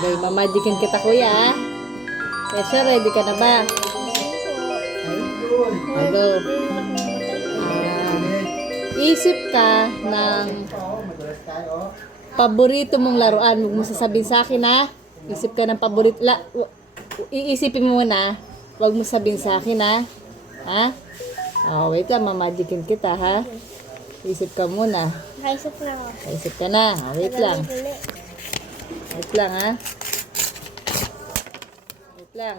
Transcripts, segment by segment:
Okay, mamadikin kita kuya ha. Kesha, ready ka na ba? Ay, go. Isip ka ng paborito mong laruan. Huwag mo sasabihin sa akin ha. Isip ka ng paborito. Iisipin mo muna. Huwag mo sabihin sa akin ha. Ha? Oh, wait lang, mamadikin kita ha. Isip ka muna. Nakaisip na ako. Isip ka na. Oh, wait lang. Wait lang ha. Wait lang.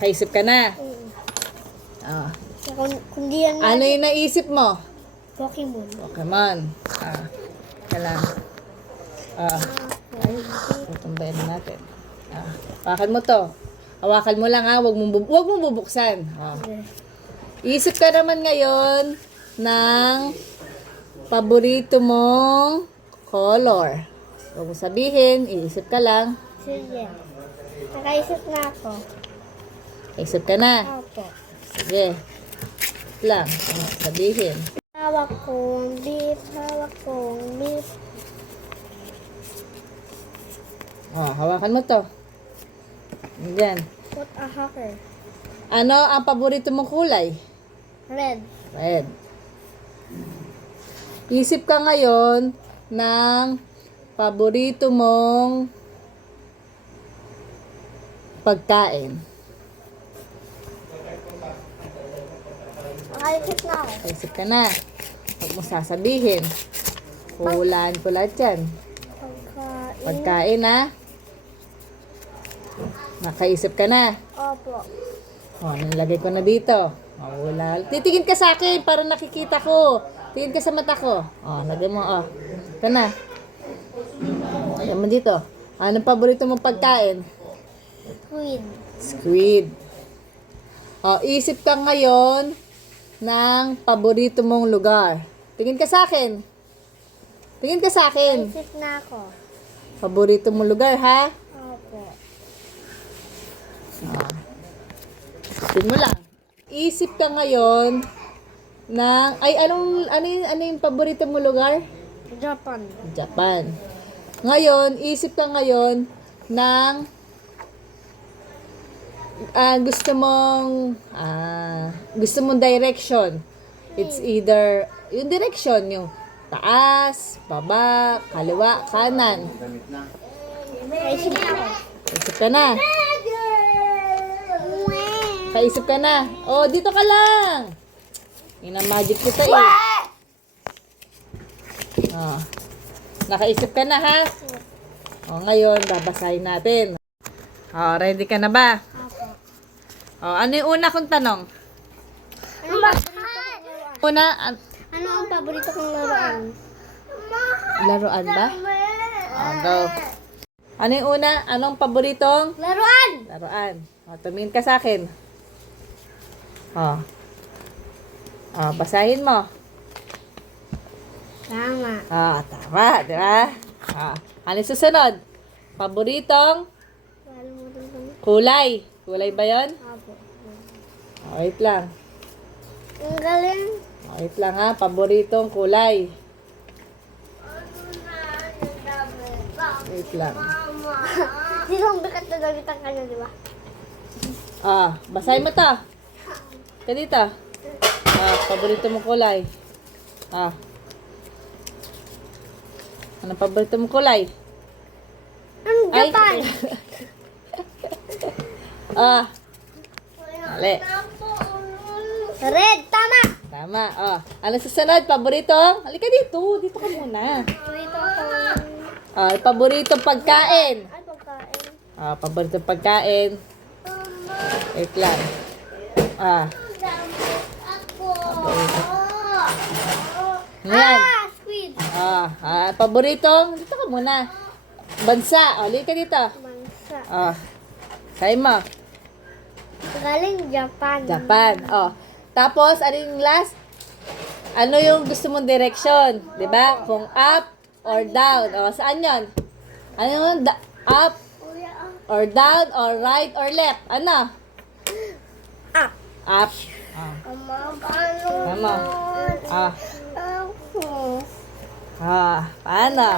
Kaisip ka na. Oh. Kung di yan Ano yung naisip mo? Pokemon. Pokemon. Kailan. Itong bayan natin. Hawakan mo to. Hawakan mo lang ha. Huwag mong bubuksan. Isip ka naman ngayon ng paborito mong color. Huwag mo sabihin. Iisip ka lang. Sige. Nakaisip na ako. Isip ka na. Opo. Sige. Lang. Sabihin. Hawak kong beef. Hawak kong beef. Hawakan mo to. Diyan. Put a hacker. Ano ang paborito mong kulay? Red. Red. Isip ka ngayon ng paborito mong pagkain. Nakaisip na ako. Isip ka na. Huwag mo sasabihin. Hulaan ko lahat yan. Pagkain ha. Nakaisip ka na. Opo. Nilagay ko na dito. Wala. Titingin ka sa akin para nakikita ko. Tingin ka sa mata ko. Lagay mo. Ito na. Lagay mo dito. Anong paborito mong pagkain? Squid. Squid. Isip ka ngayon ng paborito mong lugar. Tingin ka sa akin. Tingin ka sa akin. Nakaisip na ako. Paborito mong lugar, ha? Opo. Tingin mo lang. Isip ka ngayon ng ano yung paborito mong lugar? Japan. Japan. Ngayon, isip ka ngayon ng gusto mong direction. It's either yung direction, yung taas, baba, kaliwa, kanan. Nakaisip na ako. Isip ka na. Kaisip ka na. Dito ka lang. Magic kita eh. Nakaisip ka na ha? Ngayon, babasahin natin. Ready ka na ba? Ano yung una kong tanong? Ano ba? Ano ang paborito kong laruan? Laruan ba? Go. Ano yung una? Anong paboritong? Laruan! Laruan. Tumingin ka sa akin. Basahin mo. Tama. Tama, di ba? Ano yung susunod? Paboritong kulay. Kulay ba yun? Opo. Wait lang. Ang galing. Wait lang ha. Paboritong kulay. Wait lang. Sino ang bigat na gamit ang kanya, di ba? Basahin mo to. Ito dito. Paborito mong kulay. Anong paborito mong kulay? Ang Japan. Mali. Red, tama. Tama. Ano susunod? Paboritong? Halika dito. Dito ka muna. Paborito ko. Paboritong pagkain. Ay, pagkain. Paboritong pagkain. Wait lang. Ano yan? Squid. Paboritong? Dito ka muna. Bansa. Halika dito. Bansa. Say mo. Galing Japan. Japan. Tapos, ano yung last? Ano yung gusto mong direction? Diba? Kung up or down. Saan yun? Ano yung up or down or right or left? Ano? Up. Up. Paano? Paano? Paano?